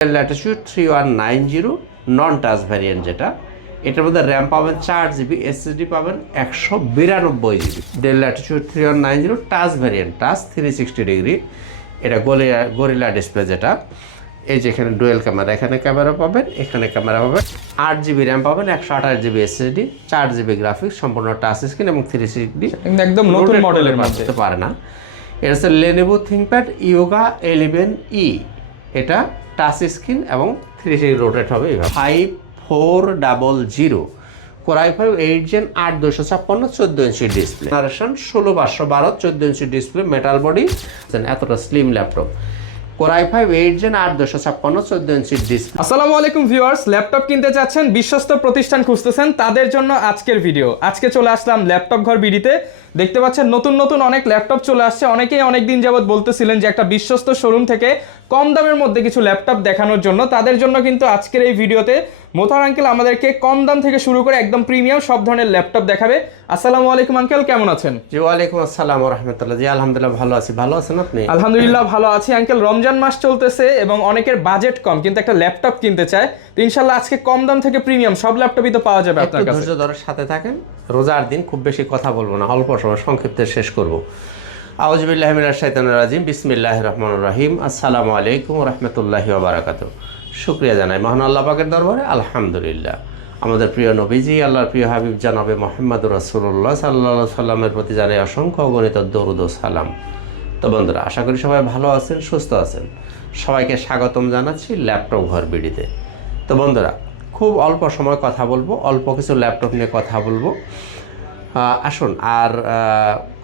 Latitude 3190 নন touch variant, যেটা এটার মধ্যে র্যাম পাবেন 4 GB, এসএসডি পাবেন 192 GB। Del Latitude 3190 touch variant, touch 360 degree, এটা গরিলা ডিসপ্লে, যেটা এই যে এখানে ডুয়েল ক্যামেরা, এখানে ক্যামেরা পাবেন, এখানে ক্যামেরা পাবেন। 8GB র্যাম পাবেন, 128GB এসএসডি, 4GB গ্রাফিক্স, সম্পূর্ণ টাচ স্ক্রিন এবং 360 একদম নতুন মডেলের মধ্যে পারে না। এটা হচ্ছে Lenovo ThinkPad Yoga 11E, এটা টাচ স্ক্রিন এবং 360 রোটেট হবে। 5400 Core i5 8 Gen 8256 14 inch display, generation 16512 14 inch display, metal body, এতটা slim laptop. Core i5 8 Gen 8256 14 inch display. আসসালামু আলাইকুম ভিউয়ার্স, ল্যাপটপ কিনতে চাচ্ছেন, বিশ্বস্ত প্রতিষ্ঠান খুঁজতেছেন, তাদের জন্য আজকের ভিডিও। আজকে চলে আসলাম ল্যাপটপ ঘর বিডিতে। দেখতে পাচ্ছেন নতুন নতুন অনেক ল্যাপটপ চলে আসছে। অনেকেই অনেক দিন যাবত বলতেছিলেন যে একটা বিশ্বস্ত শোরুম থেকে কম দামের মধ্যে কিছু ল্যাপটপ দেখানোর জন্য। তাদের জন্য কিন্তু আজকের এই ভিডিওতে মোতার আঙ্কেল আমাদেরকে কম দাম থেকে শুরু করে একদম প্রিমিয়াম সব ধরনের ল্যাপটপ দেখাবে। আসসালামু আলাইকুম আঙ্কেল, কেমন আছেন? জি ওয়ালাইকুম আসসালাম ওয়া রাহমাতুল্লাহ। জি আলহামদুলিল্লাহ ভালো আছি, ভালো আছেন আপনি? আলহামদুলিল্লাহ ভালো আছি আঙ্কেল। রমজান মাস চলতেছে এবং অনেকের বাজেট কম, কিন্তু একটা ল্যাপটপ কিনতে চায়। তো ইনশাআল্লাহ আজকে কম দাম থেকে প্রিমিয়াম সব ল্যাপটপই তো পাওয়া যাবে আপনার কাছে। ধৈর্য ধরে সাথে থাকেন, রোজার দিন খুব বেশি কথা বলবো না, অল্প সময় সংক্ষিপ্তে শেষ করব। আউযু বিল্লাহি মিনাশ শাইতানির রাজিম, বিসমিল্লাহির রহমানির রহিম। আসসালামু আলাইকুম ওয়া রাহমাতুল্লাহি ওয়া বারাকাতুহু। শুকরিয়া জানাই মহান আল্লাহ পাকের দরবারে, আলহামদুলিল্লাহ। আমাদের প্রিয় নবীজি, আল্লাহর প্রিয় হাবিব জানাবে মুহাম্মদুর রাসূলুল্লাহ সাল্লাল্লাহু আলাইহি সাল্লামের প্রতি জানাই অসংখ্য অগণিত দরুদ ও সালাম। তো বন্ধুরা, আশা করি সবাই ভালো আছেন, সুস্থ আছেন। সবাইকে স্বাগতম জানাচ্ছি ল্যাপটপ ঘর বিডিতে। তো বন্ধুরা, খুব অল্প সময় কথা বলবো, অল্প কিছু ল্যাপটপ নিয়ে কথা বলবো। আসুন আর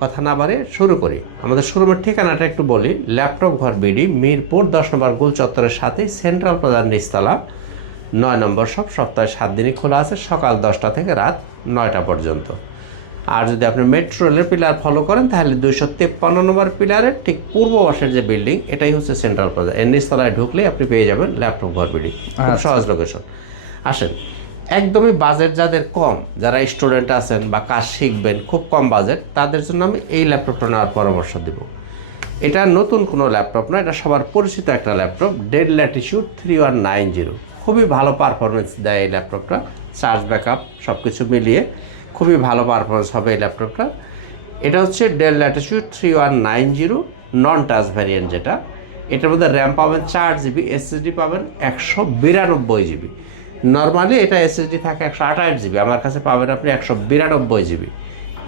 কথা না বাড়িয়ে শুরু করি। আমাদের শোরুমের ঠিকানাটা একটু বলি। ল্যাপটপ ঘর বিডি, মিরপুর 10 নম্বর গোল চত্বরের সাথে সেন্ট্রাল প্লাজার নিচতলা, 9 নম্বর শপ। সপ্তাহে 7 দিনই খোলা আছে, সকাল 10টা থেকে রাত 9টা পর্যন্ত। আর যদি আপনি মেট্রো রেলের পিলার ফলো করেন তাহলে 253 নম্বর পিলারের ঠিক পূর্ব পাশের যে বিল্ডিং, এটাই হচ্ছে সেন্ট্রাল প্লাজা। এর নিচতলায় ঢুকলেই আপনি পেয়ে যাবেন ল্যাপটপ ঘর বিডি। খুব সহজ লোকেশন। আসেন, একদমই বাজেট যাদের কম, যারা স্টুডেন্ট আছেন বা কাজ শিখবেন, খুব কম বাজেট, তাদের জন্য আমি এই ল্যাপটপটা নেওয়ার পরামর্শ দেব। এটা নতুন কোনো ল্যাপটপ না, এটা সবার পরিচিত একটা ল্যাপটপ, ডেল ল্যাটিটিউড 3190। খুবই ভালো পারফরমেন্স দেয় এই ল্যাপটপটা, চার্জ ব্যাকআপ সব কিছু মিলিয়ে খুবই ভালো পারফরমেন্স হবে এই ল্যাপটপটা। এটা হচ্ছে ডেল ল্যাটিটিউড 3190 নন টাচ ভ্যারিয়েন্ট, যেটা এটার মধ্যে র্যাম পাবেন 4GB, এসএসডি পাবেন 192GB। নর্মালি এটা এসএসডি থাকে 128GB, আমার কাছে পাবেন আপনি 192GB।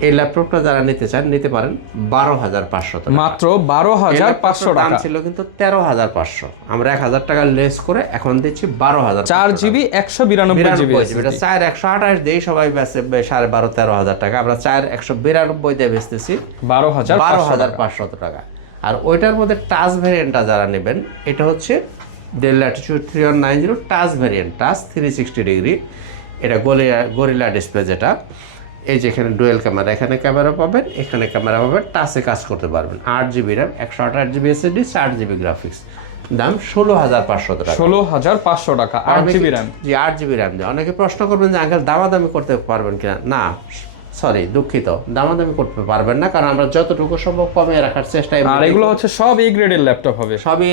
এই ল্যাপটপটা যারা নিতে চান নিতে পারেন 12,500 টাকা, মাত্র 12,500 টাকা। দাম ছিল কিন্তু 13,500, আমরা 1,000 টাকা লেস করে এখন দিচ্ছি 12,000। 4GB 192GB, এটা 4128 দিয়ে সবাই বেচে 12,500-13,000 টাকা, আমরা 4192 দিয়ে বেচতেছি 12,500 টাকা। আর ওইটার মধ্যে টাচ ভ্যারিয়েন্টটা যারা নেবেন, এটা হচ্ছে del Latitude 3190 touch variant, touch 360 degree, এটা গরিলা ডিসপ্লে, যেটা এই যে এখানে ডুয়েল ক্যামেরা, এখানে ক্যামেরা পাবেন, এখানে ক্যামেরা পাবেন, টাচে কাজ করতে পারবেন। 8GB RAM, 128GB SSD, 4GB graphics, দাম 16,500 টাকা। 16,500 টাকা, 8GB র্যাম। জি 8GB র্যাম দিয়ে। অনেকে প্রশ্ন করবেন যে আঙ্কেল দামাদামি করতে পারবেন কিনা? না, সরি দুঃখিত, দামাদামি করতে পারবেন না, কারণ আমরা যতটুকু সম্ভব কমিয়ে রাখার চেষ্টা। আর এগুলো হচ্ছে সব এ গ্রেডের ল্যাপটপ হবে, সবই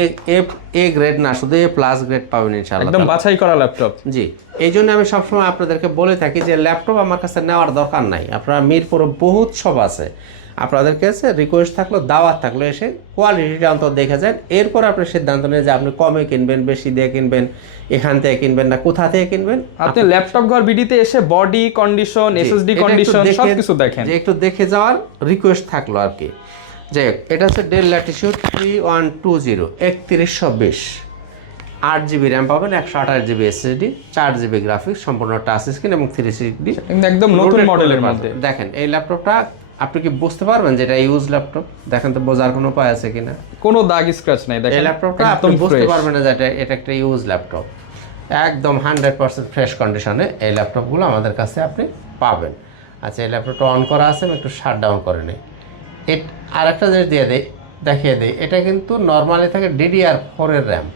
এ গ্রেড না, শুধু এ প্লাস গ্রেড পাবেন ইনশাআল্লাহ, একদম বাছাই করা ল্যাপটপ। জি, এই জন্য আমি সবসময় আপনাদেরকে বলে থাকি যে ল্যাপটপ আমার কাছে নেওয়ার দরকার নাই। আপনারা মিরপুরে বহুত সব আছে, আপনাদের কাছে রিকোয়েস্ট থাকলো, দাওয়াত থাকলো, এসে কোয়ালিটিটা অন্তত দেখে যান, এরপর আপনি সিদ্ধান্ত নেন যে আপনি কমে কিনবেন, বেশি দিয়ে কিনবেন, এখান থেকে কিনবেন না কোথা থেকে কিনবেন। আপনি ল্যাপটপ ঘর বিডিতে এসে বডি কন্ডিশন, এসএসডি কন্ডিশন সবকিছু দেখেন, যে একটু দেখে যাওয়ার রিকোয়েস্ট থাকলো আর কি। যাই হোক, এটা হচ্ছে ডেল ল্যাটিটিউড 3120 3120, 8GB র্যাম পাবেন, 128GB এসএসডি, 4GB গ্রাফিক্স, সম্পূর্ণ টাচ স্ক্রিন এবং 360 একদম নতুন মডেলের মধ্যে। দেখেন এই ল্যাপটপটা আপনি কি বুঝতে পারবেন যে এটা ইউজ ল্যাপটপ? দেখেন তো বোঝার কোনো উপায় আছে কিনা? কোনো দাগ স্ক্র্যাচ নাই, দেখেন এই ল্যাপটপটা আপনি বুঝতে পারবেন না যে এটা একটা ইউজ ল্যাপটপ। একদম 100% ফ্রেশ কন্ডিশনে এই ল্যাপটপগুলো আমাদের কাছে আপনি পাবেন। আচ্ছা, এই ল্যাপটপটা অন করা আছে, আমি একটু শাট ডাউন করে নিই। আর একটা জিনিস দেখিয়ে দিই, এটা কিন্তু নর্মালি থাকে DDR4 এর র্যাম,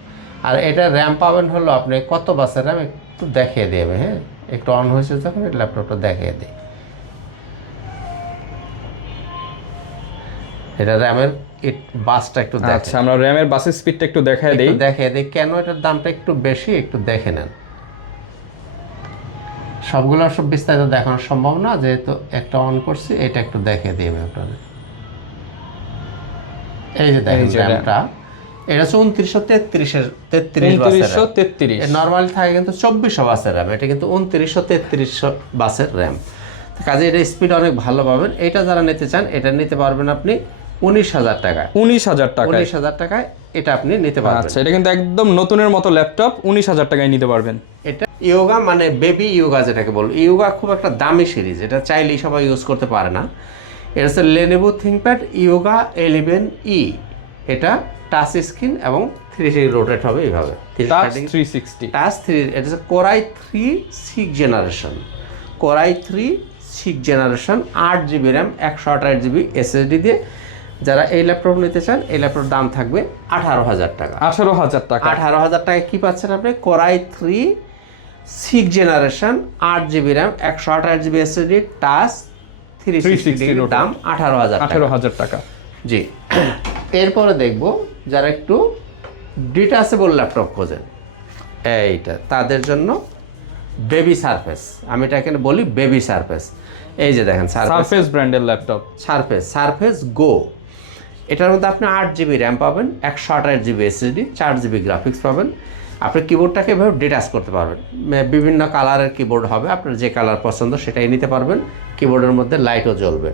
আর এটা র্যাম পাবেন হলো আপনি কত বাসের র্যাম একটু দেখিয়ে দিই আমি। হ্যাঁ, একটু অন হয়েছে যখন ল্যাপটপটা দেখিয়ে দিই। এটা র্যামের বাসটা একটু দেখেন। আচ্ছা, আমরা র্যামের বাসের স্পিডটা একটু দেখায় দেই। দেখিয়ে দিই কেন এটার দামটা একটু বেশি, একটু দেখে নেন। সবগুলো সব বিস্তারিত দেখানো সম্ভব না, যেহেতু একটা অন করছি, এটা একটু দেখিয়ে দিই আমি আপনাদের। এই যে দেখেন র্যামটা, এটা হচ্ছে 2933 নর্মালি থাকে কিন্তু 2400 বাসের র্যাম, এটা কিন্তু 2933 বাসের র্যাম। কাজে এটা স্পিড অনেক ভালো পাবেন। এটা যারা নিতে চান এটা নিতে পারবেন আপনি 19,000 টাকায়। 19,000 টাকা, 19,000 টাকায় এটা আপনি নিতে পারবেন। আচ্ছা, এটা কিন্তু একদম নতুনের মতো ল্যাপটপ, 19,000 টাকায় নিতে পারবেন। এটা ইয়োগা মানে বেবি ইয়োগা যেটাকে বল, ইয়োগা খুব একটা দামি সিরিজ, এটা চাইলেই সবাই ইউজ করতে পারে না। এটা হচ্ছে লেনোভো থিংকপ্যাড ইয়োগা 11E। এটা টাচ স্ক্রিন এবং 360 রোটেট হবে এইভাবে, টাচ 360 টাচ 3। এটা হচ্ছে core i 3 6th generation, core i 3 6th generation, 8GB RAM, 128GB SSD দিয়ে যারা এই ল্যাপটপ নিতে চান, এই ল্যাপটপের দাম থাকবে 18,000 টাকা। 18,000 টাকা। 18,000 টাকায় কি পাচ্ছেন আপনি? Core i 3 6th generation, 8GB RAM, 128GB SSD, touch 360 দাম 18,000 টাকা। জি। এরপরে দেখব যারা একটু ডিটাচেবল ল্যাপটপ খোঁজেন, এইটা তাদের জন্য বেবি সারফেস, আমি এটা এখানে বলি বেবি সারফেস। এই যে দেখেন সারফেস ব্র্যান্ডের ল্যাপটপ, সারফেস গো। এটার মধ্যে আপনি 8GB র্যাম পাবেন, 128GB SSD, 4GB গ্রাফিক্স পাবেন। আপনি কিবোর্ডটাকে এভাবে ডিটাচ করতে পারবেন, বিভিন্ন কালারের কিবোর্ড হবে, আপনার যে কালার পছন্দ সেটাই নিতে পারবেন। কিবোর্ডের মধ্যে লাইটও জ্বলবে।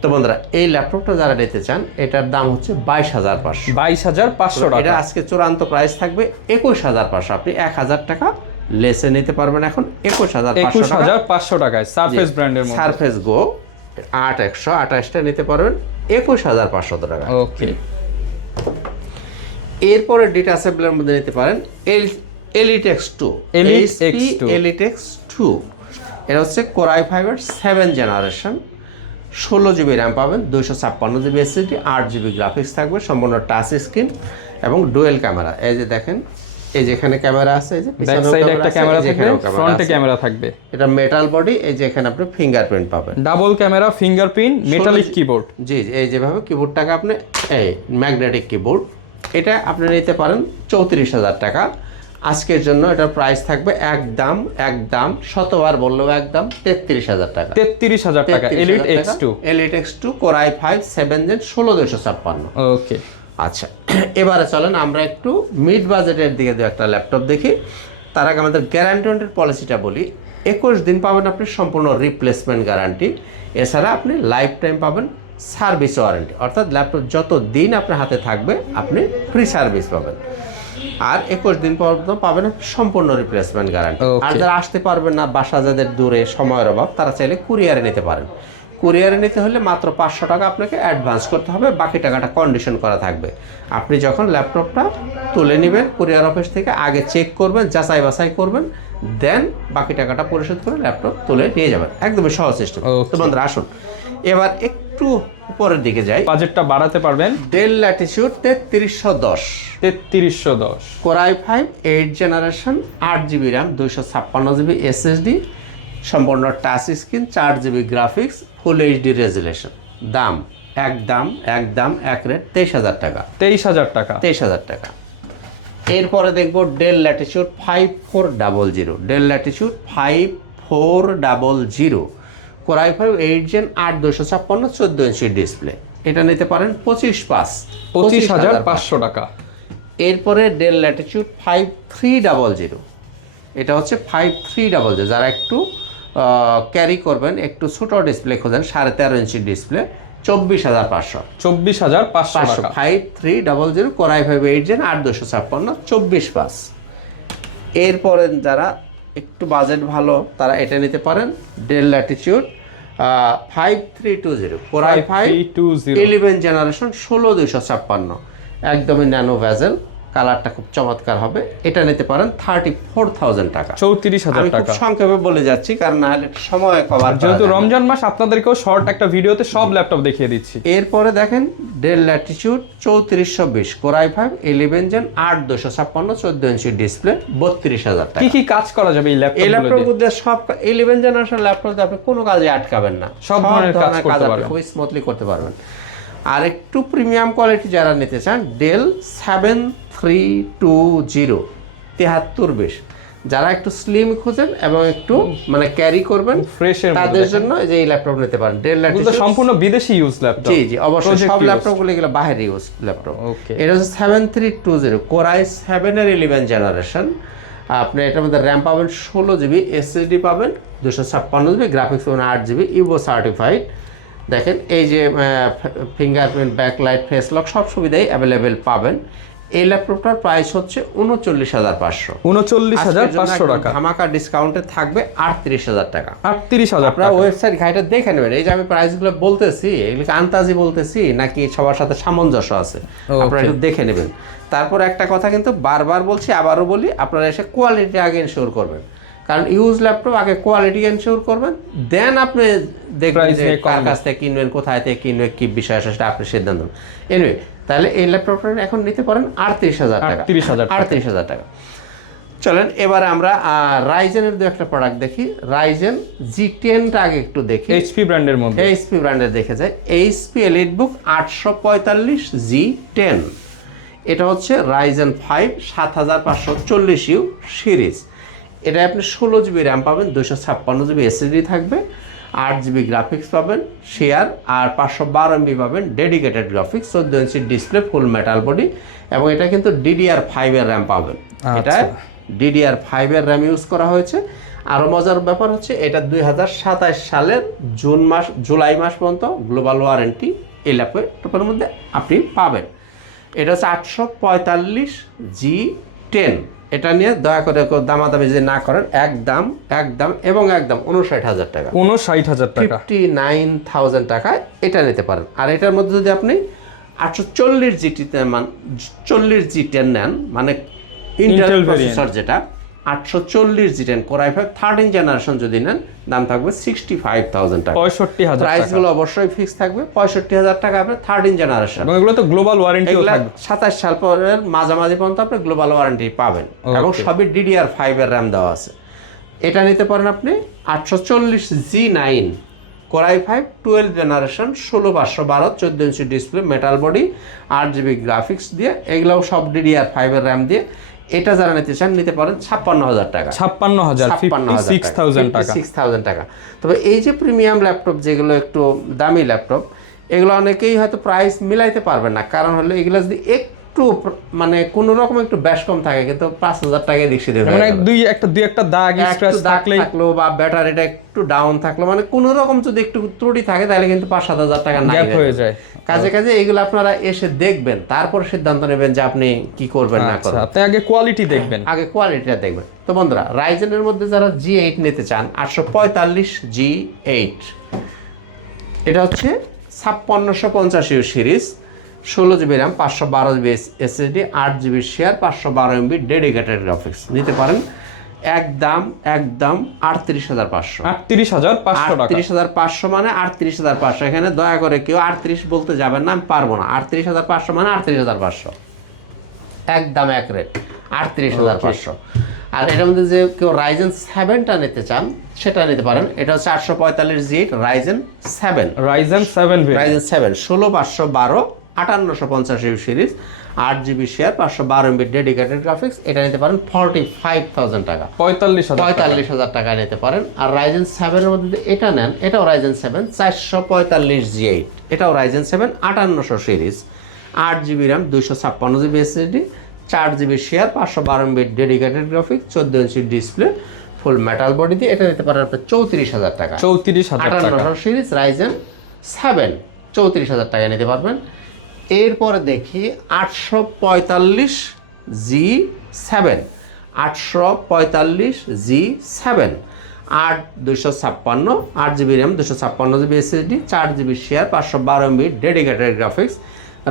তো বন্ধুরা, এই ল্যাপটপটা যারা নিতে চান এটার দাম হচ্ছে 22,500। 22,500 টাকা। এটা আজকে চূড়ান্ত প্রাইস থাকবে 21,500। আপনি 1,000 টাকা লেসে নিতে পারবেন এখন 21,500 টাকায় সারফেস ব্র্যান্ডের মধ্যে। সারফেস গো 8128টা নিতে পারবেন 21,500 টাকা। ওকে। এরপরে ডিটাচেবলের মধ্যে নিতে পারেন এলিটেক্স 2। এলিটেক্স 2 এটা হচ্ছে core i 5 7th generation, 16GB RAM পাবেন, 256GB SSD, 8GB গ্রাফিক্স থাকবে, সম্পূর্ণ টাচ স্ক্রিন এবং ডুয়েল ক্যামেরা। এই যে দেখেন, এই যে এখানে ক্যামেরা আছে, এই যে ব্যাক সাইডে একটা ক্যামেরা থাকবে, ফ্রন্টে ক্যামেরা থাকবে। এটা মেটাল বডি, এই যে এখানে আপনি ফিঙ্গারপ্রিন্ট পাবেন, double camera, fingerprint, metallic keyboard. জি, এই যেভাবে কিবোর্ডটাকে আপনি এই ম্যাগনেটিক কিবোর্ড, এটা আপনি নিতে পারেন 34,000 টাকা। আজকের জন্য এটার প্রাইস থাকবে একদম শতবার বললেও একদম 33,000 টাকা। 33,000 টাকা। Elite X2 core i 5 7th Gen, 16256। ওকে। আচ্ছা, এবারে চলেন আমরা একটু মিড বাজেটের দিকে দু একটা ল্যাপটপ দেখি। তার আগে আমাদের গ্যারান্টি ওয়ারেন্টির পলিসিটা বলি। 21 দিন পাবেন আপনি সম্পূর্ণ রিপ্লেসমেন্ট গ্যারান্টি, এছাড়া আপনি লাইফ টাইম পাবেন সার্ভিস ওয়ারেন্টি, অর্থাৎ ল্যাপটপ যত দিন আপনার হাতে থাকবে আপনি ফ্রি সার্ভিস পাবেন। আর 21 দিন পর্যন্ত পাবেন সম্পূর্ণ রিপ্লেসমেন্ট গ্যারান্টি। আর যারা আসতে পারবেন না, বাসা যাদের দূরে, সময়ের অভাব, তারা চাইলে কুরিয়ারে নিতে পারেন। কুরিয়ারে নিতে হলে মাত্র 500 টাকা আপনাকে অ্যাডভান্স করতে হবে, বাকি টাকাটা কন্ডিশন করা থাকবে। আপনি যখন ল্যাপটপটা তুলে নেবেন কুরিয়ার অফিস থেকে, আগে চেক করবেন, যাচাই বাছাই করবেন, দেন বাকি টাকাটা পরিশোধ করে ল্যাপটপ তুলে নিয়ে যাবেন। একদমই সহজ সিস্টেম। তো বন্ধুরা আসুন এবার একটু উপরের দিকে যাই, বাজেটটা বাড়াতে পারবেন। Del Latitude 3310, core i 5 8th generation, 8GB RAM, 256GB SSD, সম্পূর্ণ টাচ স্ক্রিন, 4GB গ্রাফিক্স, ফুল HD রেজুলেশন। দাম একদম এক রেট 23,000 টাকা। 23,000 টাকা। এরপরে দেখব del Latitude 5400, del Latitude 5400, core i 5 8th Gen, 8256, 14 inch display. এটা নিতে পারেন 25,500 টাকা। এরপরে ডেল ল্যাটিটিউড 5300, এটা হচ্ছে 5300, যারা একটু ক্যারি করবেন, একটু ছোট ডিসপ্লে খোঁজেন, 13.5 ইঞ্চি ডিসপ্লে, 24,500। 24,500 টাকা। 5300 কোরাই 5 8th Gen, 8256, 24,500। এরপরে যারা একটু বাজেট ভালো তারা এটা নিতে পারেন, del Latitude 5320, core i 5 11th generation, 16256, একদমই ন্যানো ভেজেল, কালারটা খুব চমৎকার হবে। এটা নিতে পারেন 34,000 টাকা। 34,000 টাকা। খুব সংক্ষেপে বলে যাচ্ছি কারণ না হলে সময় কভার, যেহেতু রমজান মাস আপনাদেরকেও শর্ট একটা ভিডিওতে সব ল্যাপটপ দেখিয়ে দিচ্ছি। এরপরে দেখেন del Latitude 3420, core i 5 11th Gen, 8256, 14 inch display, 32,000 টাকা। কি কাজ করা যাবে এই ল্যাপটপের মধ্যে? সব 11th জেনারেশন ল্যাপটপে আপনি কোনো কাজে আটকাবেন না, সব ধরনের কাজ করতে পারবেন, খুব স্মুথলি করতে পারবেন। আর একটু প্রিমিয়াম কোয়ালিটি যারা নিতে চান ডেল 7320 7320, যারা একটু স্লিম খুঁজেন এবং একটু মানে ক্যারি করবেন ফ্রেশের তাদের জন্য এই যে এই ল্যাপটপ নিতে পারেন। ডেল ল্যাপটপ সম্পূর্ণ বিদেশি ইউজ ল্যাপটপ। জি জি অবশ্যই, সব ল্যাপটপগুলো এগুলো বাইরের ইউজ ল্যাপটপ। এটা হচ্ছে 7320 Core i7 এর 11 জেনারেশন। আপনি এটার মধ্যে র্যাম পাবেন 16 জিবি, এসএসডি পাবেন 256 জিবি, গ্রাফিক্স পাবেন 8 জিবি, ইভো সার্টিফাইড। দেখেন এই যে ফিঙ্গারপ্রিন্ট, ব্যাকলাইট, ফেস লক সব সুবিধাই অ্যাভেলেবেল পাবেন। এই ল্যাপটপটার প্রাইস হচ্ছে 39,500 39,500 টাকা। ধামাকা ডিসকাউন্টে থাকবে 38,000 টাকা। 38,000 আপনারা ওয়েবসাইট ঘাইটা দেখে নেবেন। এই যে আমি প্রাইসগুলো বলতেছি এগুলোকে আন্তাজি বলতেছি নাকি সবার সাথে সামঞ্জস্য আছে আপনারা একটু দেখে নেবেন। তারপর একটা কথা কিন্তু বারবার বলছি, আবারও বলি, আপনারা এসে কোয়ালিটি আগে এনশিওর করবেন, কারণ ইউজ ল্যাপটপ আগে কোয়ালিটি এনশিওর করবেন, দেন আপনি দেখবেন যে কার কাছ থেকে কিনবেন, কোথায় থেকে কিনবেন, কি বিষয় আছে সেটা আপনি সিদ্ধান্ত নেবেন। এনিওয়ে, তাহলে এই ল্যাপটপটা এখন নিতে পারেন 38,000 টাকা। 38,000 টাকা। চলেন এবারে আমরা রাইজেনের দু একটা প্রোডাক্ট দেখি। রাইজেন G10টা আগে একটু দেখি। এইচপি ব্র্যান্ডের মধ্যে, এইচপি ব্র্যান্ডের দেখে যায়। এইচপি এলিটবুক 845 G10, এটা হচ্ছে রাইজেন 5 7540U সিরিজ। এটা আপনি 16 জিবি র্যাম পাবেন, 256 জিবি এসএসডি থাকবে, 8 জিবি গ্রাফিক্স পাবেন শেয়ার, আর 512 MB পাবেন dedicated graphics, 14 inch display, full metal body, এবং এটা কিন্তু DDR5 এর র্যাম পাবেন। এটা DDR5 এর র্যাম ইউজ করা হয়েছে। আরও মজার ব্যাপার হচ্ছে এটা 2027 সালের জুলাই মাস পর্যন্ত গ্লোবাল ওয়ারেন্টি এই ল্যাপটপের মধ্যে আপনি পাবেন। এটা হচ্ছে 845 G10। এটা নিয়ে দয়া করে দামাদামি যে না করেন, একদম 59,000 টাকা, 59,000 টাকা, 59,000 টাকা এটা নিতে পারেন। আর এটার মধ্যে যদি আপনি 840 G10 নেন, মানে ইন্টেল প্রসেসর যেটা 840 G10 Core i5 13 জেনারেশন যদি নেন, দাম থাকবে 65,000 টাকা। 65,000 টাকা। প্রাইসগুলো অবশ্যই ফিক্স থাকবে 65,000 টাকা আপনার 13 জেনারেশন। এগুলো তো গ্লোবাল ওয়ারেন্টিও থাকবে। 27 সাল পরের মাঝামাঝি পর্যন্ত আপনি গ্লোবাল ওয়ারেন্টি পাবেন, এবং সবই DDR5 এর র্যাম দেওয়া আছে। এটা নিতে পারেন আপনি 840 G9 Core i5 12 generation, 16512, 14 inch display, metal body, 8 GB graphics দিয়ে, এগুলোও সব DDR5 এর র্যাম দিয়ে। এটা যারা নিতে চান নিতে পারেন 56,000 টাকা, 56,000 টাকা। তবে এই যে প্রিমিয়াম ল্যাপটপ যেগুলো একটু দামি ল্যাপটপ, এগুলো অনেকেই হয়তো প্রাইস মিলাইতে পারবেন না, কারণ হলো এগুলো যদি একটু মানে কোনো রকম একটু বেশ কম থাকে, কিন্তু 5,000 টাকা বেশি দেবে, মানে দুই একটা দাগ স্ক্র্যাচ থাকলো বা ব্যাটারিটা একটু ডাউন থাকলো, মানে কোনো রকম যদি একটু ত্রুটি থাকে তাহলে কিন্তু 5,000-7,000 টাকা নাই হয়ে যায়। কাজে এগুলো আপনারা এসে দেখবেন, তারপর সিদ্ধান্ত নেবেন যে আপনি কি করবেন না করবেন। আপনি আগে কোয়ালিটি দেখবেন, আগে কোয়ালিটিটা দেখবেন। তো বন্ধুরা, রাইজেনের মধ্যে যারা G8 নিতে চান, 845 G8, এটা হচ্ছে 5650U series, 16 GB RAM, 512 GB SSD, 8 GB share, 512 MB dedicated graphics. নিতে পারেন একদম 38,500। 38,500 টাকা। 38,500 মানে 38,500। এখানে দয়া করে কেউ 38 বলতে যাবেন না, আমি পারবো না। 38,500 মানে 38,500, একদম এক রেট 38,500। আর এটার মধ্যে যে কেউ রাইজেন 7টা নিতে চান সেটা নিতে পারেন। এটা হচ্ছে 845 G8 Ryzen 7, Ryzen 7 16512 5850 series, 8 GB share, 512 MB dedicated graphics. এটা নিতে পারেন 45,000 টাকা, 45,000 টাকা নিতে পারেন। আর রাইজেন 7 এর মধ্যে এটা নেন, এটাও রাইজেন 7 445 G8, এটাও Ryzen 7 5800 series, 8 GB RAM, 256 GB SSD, 4 GB share, 512 MB dedicated graphics, 14 inch display, full metal body দিয়ে। এটা নিতে পারেন আপনার 34,000 টাকা, 5800 সিরিজ রাইজেন 7 34,000 টাকা নিতে পারবেন। এরপরে দেখি 845 G7, 845 G7, 256, 8 GB RAM, 256 GB SSD, 4 GB share, 512 MB dedicated graphics.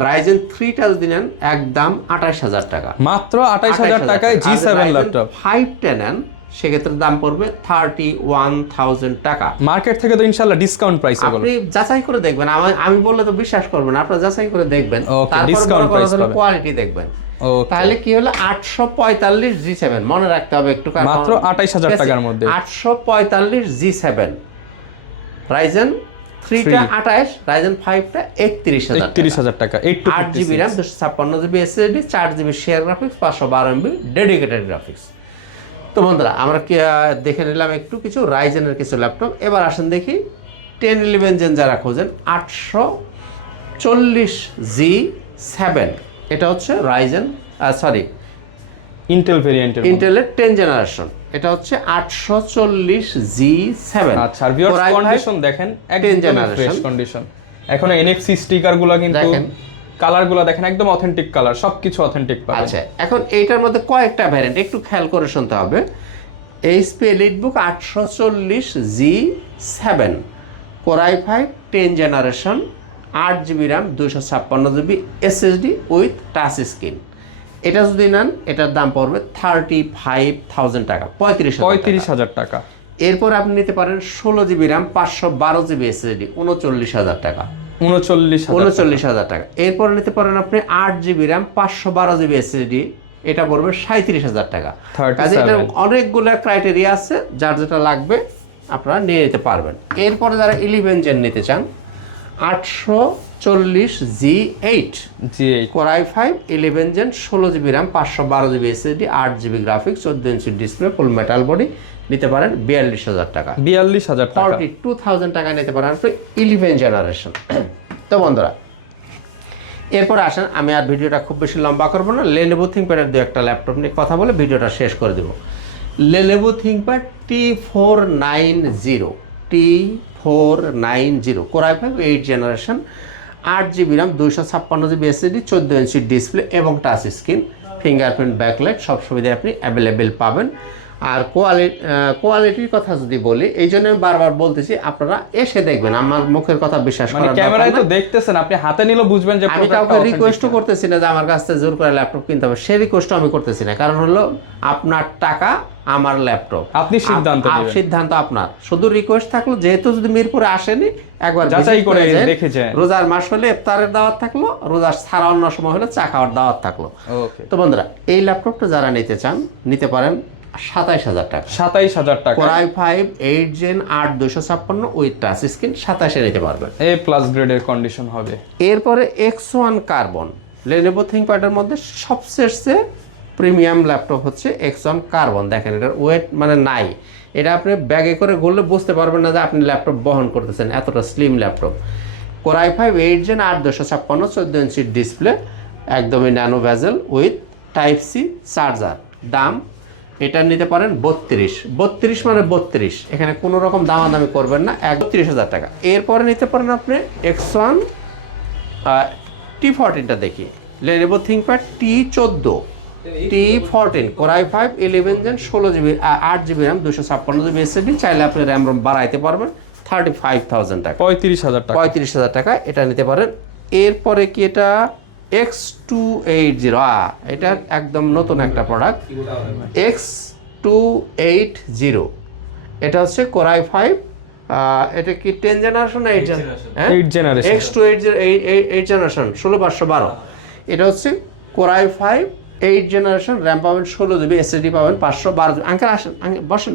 Ryzen 3টা যদি নেন একদম 28,000 টাকা, মাত্র 28,000 টাকায় G7 ল্যাপটপ। 5টা নেন সেক্ষেত্রে দাম পড়বে 31,000 টাকা। মার্কেট থেকে তো ইনশাআল্লাহ ডিসকাউন্ট প্রাইস এগুলো আপনি যাচাই করে দেখবেন, আমি বললে তো বিশ্বাস করবেন না, আপনারা যাচাই করে দেখবেন, ডিসকাউন্ট প্রাইস পাবেন, কোয়ালিটি দেখবেন। তাহলে কি হলো 845 G7 মনে রাখতে হবে একটু, মাত্র 28,000 টাকার মধ্যে 845 G7 রাইজেন 3টা 28, Ryzen 5টা 31,000 টাকা 8GB RAM 256GB SSD 4GB share graphics 512MB dedicated graphics. তো বন্ধুরা আমরা কি দেখে নিলাম একটু কিছু রাইজেনের কিছু ল্যাপটপ। এবার আসেন দেখি 1011 জেন যারা খোঁজেন 840G7, এটা হচ্ছে রাইজেন ইন্টেল ভেরিয়েন্টের ইন্টেলের 10 জেনারেশন, এটা হচ্ছে 840G7। আচ্ছা, আর ভিউয়ার্স কন্ডিশন দেখেন একদম ফ্রেশ কন্ডিশন। এখন এনএফসি স্টিকারগুলো কিন্তু কালারগুলো দেখেন একদম অথেন্টিক কালার, সবকিছু অথেন্টিক পাবেন। আচ্ছা, এখন এইটার মধ্যে কয়েকটা ভ্যারিয়েন্ট একটু খেয়াল করে শুনতে হবে। HP EliteBook 840G7 Core i5 10 generation 8GB RAM 256GB SSD with touch screen. এটা যদি নেন এটার দাম পড়বে 35,000 টাকা, 35,000 টাকা। এরপর আপনি নিতে পারেন 16GB RAM 512GB SSD 39,000 টাকা, 39,000 টাকা। এরপর নিতে পারেন আপনি 8GB RAM 512GB SSD, এটা পড়বে 37,000 টাকা। কাজে এটা অনেকগুলো ক্রাইটেরিয়া আছে, যার যেটা লাগবে আপনারা নিয়ে নিতে পারবেন। এরপরে যারা 11 জেন নিতে চান 840G8 Core i5 11 gen 16GB RAM 512GB SSD 8GB graphics 14 inch display full metal body নিতে পারেন 42,000 টাকা, 42,000 টাকা, 42,000 টাকা নিতে পারেন আপনি 11 জেনারেশন। তো বন্ধুরা এরপর আসেন, আমি আর ভিডিওটা খুব বেশি লম্বা করবো না, Lenovo ThinkPad এর দু একটা ল্যাপটপ নিয়ে কথা বলে ভিডিওটা শেষ করে দেব। Lenovo ThinkPad T490 Core i5 8 generation 8GB RAM 256GB SSD 14 inch display এবং টাচ স্ক্রিন, ফিঙ্গারপ্রিন্ট ব্যাকলাইট সব সুবিধা আপনি অ্যাভেলেবেল পাবেন। আর কোয়ালিটির কথা যদি বলি, এই জন্য আমি বারবার বলতেছি আপনারা এসে দেখবেন, আমার মুখের কথা বিশ্বাস করার ক্যামেরায় তো দেখতেছেন, আপনি হাতে নিলে বুঝবেন যে আমি কাউকে রিকোয়েস্টও করতেছি না যে আমার কাছ থেকে জোর করে ল্যাপটপ কিনতে হবে, সেই রিকোয়েস্টও আমি করতেছি না। কারণ হলো আপনার টাকা আমার ল্যাপটপ, আপনি সিদ্ধান্ত আপনার। শুধু রিকোয়েস্ট থাকলো, যেহেতু যদি মিরপুরে আসেনি একবার যাচাই করে দেখে যায়। রোজার মাস হলে ইফতারের দাওয়াত থাকলো, রোজার ছাড়া অন্য সময় হলে চা খাওয়ার দাওয়াত থাকলো। তো বন্ধুরা এই ল্যাপটপটা যারা নিতে চান নিতে পারেন 27,000 টাকা, 27,000 টাকা। Core i5 8 gen 8256 with touch screen 27 নিতে পারবেন, A+ গ্রেডের কন্ডিশন হবে। এরপরে X1 কার্বন, Lenovo ThinkPad এর মধ্যে সবচেয়ে প্রিমিয়াম ল্যাপটপ হচ্ছে X1 কার্বন। দেখেন এটার ওয়েট মানে নাই, এটা আপনি ব্যাগে করে ঘুরলে বুঝতে পারবেন না যে আপনি ল্যাপটপ বহন করতেছেন, এতটা slim laptop. Core i5 8 gen 8256 14 inch display, একদমই nano bezel with type C charger. দাম এটা নিতে পারেন 32 মানে 32, এখানে কোনো রকম দামাদামি করবেন না, 31,000 টাকা। এরপরে নিতে পারেন আপনি X1 T14টা দেখি, Lenovo ThinkPad T14 Core i5 11 gen 16GB 8GB RAM 256GB SSD, চাইলে আপনি র্যাম বাড়াইতে পারবেন 35,000 টাকা, 35,000 টাকা এটা নিতে পারেন। এরপরে কি এটা X280, এটা একদম নতুন একটা প্রোডাক্ট, X280 এটা হচ্ছে Core i5, এটা কি 10 জেনারেশন না 8 জেনারেশন? X280 8 জেনারেশন 16512, এটা হচ্ছে Core i5 8 জেনারেশন, র্যাম পাবেন 16GB SSD পাবেন 512। আঙ্কেল আসেন, বসেন,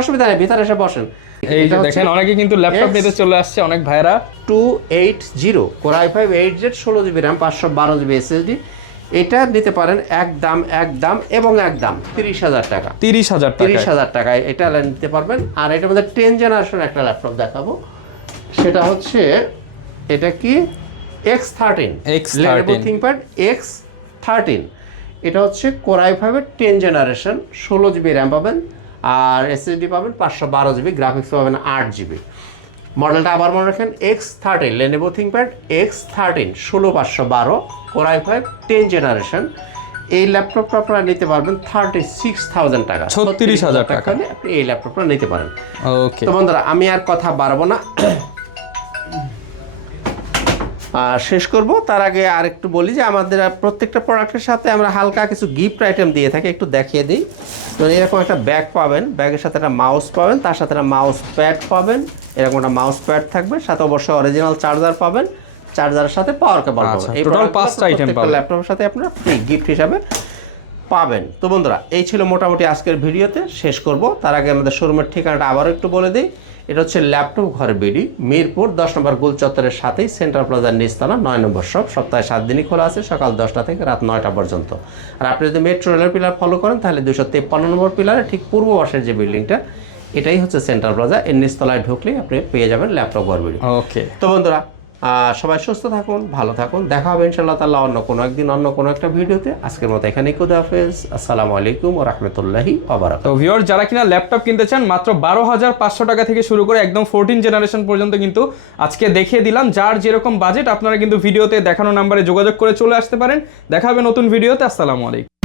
অসুবিধা নেই, ভিতরে এসে বসেন। এই যে দেখেন অনেকে কিন্তু ল্যাপটপ নিতে চলে আসছে, অনেক ভাইরা। 280 Core i5 8Z 16GB RAM 512GB SSD, এটা নিতে পারেন একদম 30,000 টাকা, 30,000 টাকায় এটা নিতে পারবেন। আর এটার মধ্যে 10 জেনারেশন একটা ল্যাপটপ দেখাবো, সেটা হচ্ছে এটা কি X13 Lenovo ThinkPad X13, এটা হচ্ছে Core i5 এর 10 জেনারেশন 16GB RAM পাবেন আর SSD পাবেন 512GB, গ্রাফিক্স পাবেন 8GB। মডেলটা আবার মনে রাখেন X13 Lenovo ThinkPad X13 16512 Core i5 10 generation. এই ল্যাপটপটা আপনারা নিতে পারবেন 36,000 টাকা, 36,000 টাকা আপনি এই ল্যাপটপটা নিতে পারেন। ওকে তো বন্ধুরা আমি আর কথা বাড়াবো না, শেষ করব। তার আগে আর একটু বলি যে আমাদের প্রত্যেকটা প্রোডাক্টের সাথে আমরা হালকা কিছু গিফট আইটেম দিয়ে থাকি, একটু দেখিয়ে দিই। তো এরকম একটা ব্যাগ পাবেন, ব্যাগের সাথে একটা মাউস পাবেন, তার সাথে একটা মাউস প্যাড পাবেন, এরকম একটা মাউস প্যাড থাকবে, সাথে অবশ্যই অরিজিনাল চার্জার পাবেন, চার্জারের সাথে পাওয়ার কেবল পাবেন। এই টোটাল 5টা আইটেম পাবেন ল্যাপটপের সাথে আপনারা ফ্রি গিফট হিসাবে পাবেন। তো বন্ধুরা, এই ছিল মোটামুটি আজকের ভিডিওতে। শেষ করব তার আগে আমাদের শোরুমের ঠিকানাটা আবারও একটু বলে দিই। এটা হচ্ছে ল্যাপটপ ঘর বিডি, মিরপুর 10 নম্বর গোল চত্বরের সাথেই সেন্ট্রাল প্লাজার নিচতলা 9 নম্বর শপ। সপ্তাহে 7 দিনই খোলা আছে, সকাল 10টা থেকে রাত 9টা পর্যন্ত। আর আপনি যদি মেট্রো রেলের পিলার ফলো করেন তাহলে 253 নম্বর পিলারে ঠিক পূর্ব পাশের যে বিল্ডিংটা, এটাই হচ্ছে সেন্ট্রাল প্লাজা। এর নিচতলায় ঢুকলেই আপনি পেয়ে যাবেন ল্যাপটপ ঘর বিডি। ওকে, তো বন্ধুরা, সবাই সুস্থ থাকুন, ভালো থাকুন। দেখা হবে ইনশাআল্লাহ তাআলা অন্য কোনো একদিন অন্য কোনো একটা ভিডিওতে। আজকের মতো এখানেই খুদাহাফেজ। আসসালামু আলাইকুম ওয়া রাহমাতুল্লাহি ওয়া বারাকাতুহু। তো ভিউয়ার, যারা কিনা ল্যাপটপ কিনতে চান মাত্র 12,500 টাকা থেকে শুরু করে একদম 14 জেনারেশন পর্যন্ত কিন্তু আজকে দেখিয়ে দিলাম। যার যেরকম বাজেট আপনারা কিন্তু ভিডিওতে দেখানো নাম্বারে যোগাযোগ করে চলে আসতে পারেন। দেখা হবে নতুন ভিডিওতে। আসসালামু আলাইকুম।